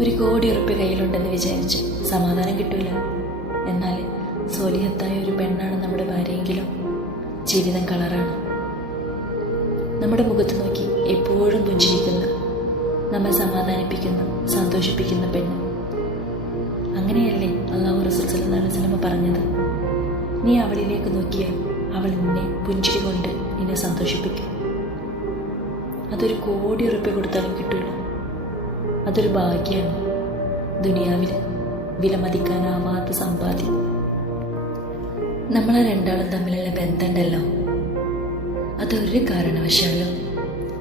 1,00,00,000 കയ്യിലുണ്ടെന്ന് വിചാരിച്ച് സമാധാനം കിട്ടൂല. എന്നാൽ സോലിഹത്തായ ഒരു പെണ്ണാണ് നമ്മുടെ ഭാര്യയെങ്കിലും ജീവിതം കളറാണ്. നമ്മുടെ മുഖത്ത് നോക്കി എപ്പോഴും പുഞ്ചിരിക്കുന്ന, നമ്മെ സമാധാനിപ്പിക്കുന്ന, സന്തോഷിപ്പിക്കുന്ന പെണ്ണ്. അങ്ങനെയല്ലേ അല്ലാഹു റസൂൽ സല്ലല്ലാഹു അലൈഹി വസല്ലം പറഞ്ഞത്, നീ അവളിലേക്ക് നോക്കിയാൽ അവൾ നിന്നെ പുഞ്ചിരി കൊണ്ട് നിന്നെ സന്തോഷിപ്പിക്കും. അതൊരു 1,00,00,000 കൊടുത്താലും കിട്ടൂല. അതൊരു ഭാഗ്യമാണ്, ദുനിയാവിൽ വിലമതിക്കാനാവാത്ത സമ്പാദ്യം. നമ്മളെ രണ്ടാളും തമ്മിലുള്ള ബന്ധമുണ്ടല്ലോ, അതൊരു കാരണവശാലും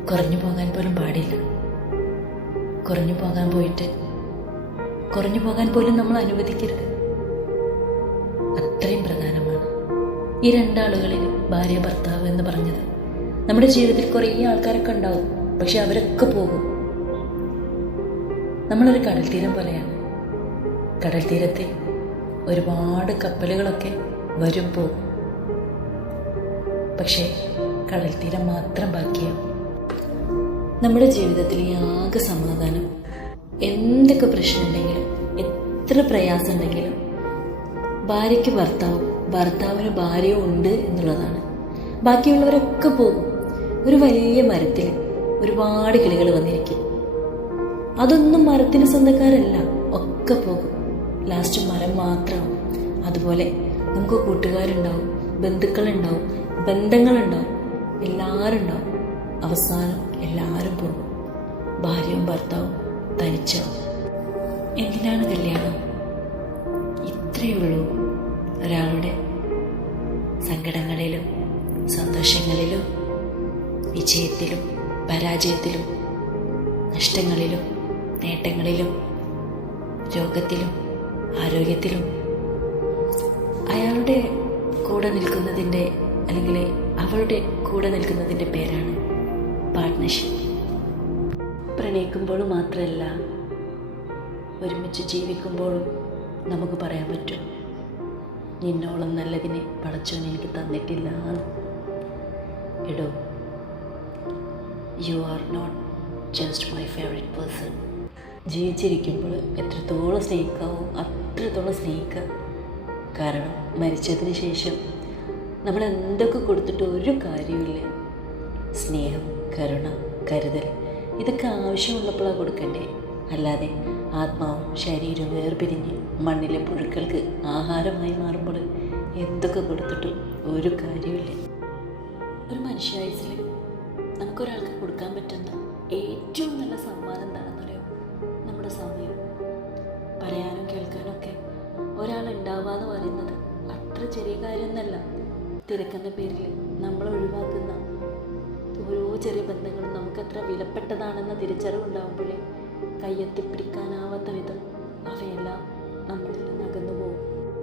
കുറഞ്ഞു പോകാൻ പോലും പാടില്ല. കുറഞ്ഞു പോകാൻ പോലും നമ്മൾ അനുവദിക്കരുത്. അത്രയും പ്രധാനമാണ് ഈ രണ്ടാളുകളിൽ ഭാര്യ ഭർത്താവ് എന്ന് പറഞ്ഞത്. നമ്മുടെ ജീവിതത്തിൽ കുറേ ആൾക്കാരൊക്കെ ഉണ്ടാവും, പക്ഷെ അവരൊക്കെ പോകും. നമ്മളൊരു കടൽ തീരം പോലെയാണ്. കടൽ തീരത്ത് ഒരുപാട് കപ്പലുകളൊക്കെ വരും പോകും, പക്ഷേ കടൽ തീരം മാത്രം ബാക്കിയാവും. നമ്മുടെ ജീവിതത്തിൽ ഈ ആകെ സമാധാനം, എന്തൊക്കെ പ്രശ്നമുണ്ടെങ്കിലും എത്ര പ്രയാസം ഉണ്ടെങ്കിലും ഭാര്യയ്ക്ക് ഭർത്താവും ഭർത്താവിന് ഭാര്യയും ഉണ്ട് എന്നുള്ളതാണ്. ബാക്കിയുള്ളവരൊക്കെ പോകും. ഒരു വലിയ മരത്തിൽ ഒരുപാട് കിളികൾ വന്നിരിക്കും. അതൊന്നും മരത്തിന് സ്വന്തക്കാരല്ല, ഒക്കെ പോകും. ലാസ്റ്റ് മരം മാത്രമാവും. അതുപോലെ നമുക്ക് കൂട്ടുകാരുണ്ടാവും, ബന്ധുക്കളുണ്ടാവും, ബന്ധങ്ങളുണ്ടാവും, എല്ലാവരും ഉണ്ടാവും. അവസാനം എല്ലാവരും പോകും. ഭാര്യയും ഭർത്താവും തനിച്ചാവും. എന്തിനാണ് കല്യാണം? ഇത്രയേ ഉള്ളൂ. ഒരാളുടെ സങ്കടങ്ങളിലും സന്തോഷങ്ങളിലും വിജയത്തിലും പരാജയത്തിലും നഷ്ടങ്ങളിലും നേട്ടങ്ങളിലും രോഗത്തിലും ആരോഗ്യത്തിലും അയാളുടെ കൂടെ നിൽക്കുന്നതിൻ്റെ അല്ലെങ്കിൽ അവളുടെ കൂടെ നിൽക്കുന്നതിൻ്റെ പേരാണ് പാർട്ട്ണർഷിപ്പ്. പ്രണയിക്കുമ്പോഴും മാത്രമല്ല, ഒരുമിച്ച് ജീവിക്കുമ്പോഴും നമുക്ക് പറയാൻ പറ്റും, നിന്നോളം നല്ലതിനെ പടച്ചോൻ എനിക്ക് തന്നിട്ടില്ല. എടോ, you are not just my favourite person. ജീവിച്ചിരിക്കുമ്പോൾ എത്രത്തോളം സ്നേഹിക്കാവോ അത്രത്തോളം സ്നേഹിക്കുക. കാരണം മരിച്ചതിന് ശേഷം നമ്മൾ എന്തൊക്കെ കൊടുത്തിട്ട് ഒരു കാര്യമില്ല. സ്നേഹം, കരുണ, കരുതൽ ഇതൊക്കെ ആവശ്യമുള്ളപ്പോഴാണ് കൊടുക്കണ്ടേ. അല്ലാതെ ആത്മാവും ശരീരവും വേർപിരിഞ്ഞ് മണ്ണിലെ പുഴുക്കൾക്ക് ആഹാരമായി മാറുമ്പോൾ എന്തൊക്കെ കൊടുത്തിട്ടും ഒരു കാര്യമില്ല. ഒരു മനുഷ്യായുസ്സിൽ നമുക്കൊരാൾക്ക് കൊടുക്കാൻ പറ്റുന്ന ഏറ്റവും നല്ല സമ്മാനം എന്താണെന്നറിയോ? നമ്മുടെ സമയം. പറയാനും കേൾക്കാനൊക്കെ ഒരാളുണ്ടാവാന്ന് പറയുന്നത് അത്ര ചെറിയ കാര്യമൊന്നല്ല. തിരക്കെന്ന പേരിൽ നമ്മൾ ഒഴിവാക്കുന്ന ഓരോ ചെറിയ ബന്ധങ്ങളും നമുക്കത്ര വിലപ്പെട്ടതാണെന്ന തിരിച്ചറിവുണ്ടാകുമ്പോഴേ കയ്യെത്തിപ്പിടിക്കാനാവാത്ത വിധം അവയെല്ലാം നമ്മളിൽ നിന്ന് അകന്നു പോകും.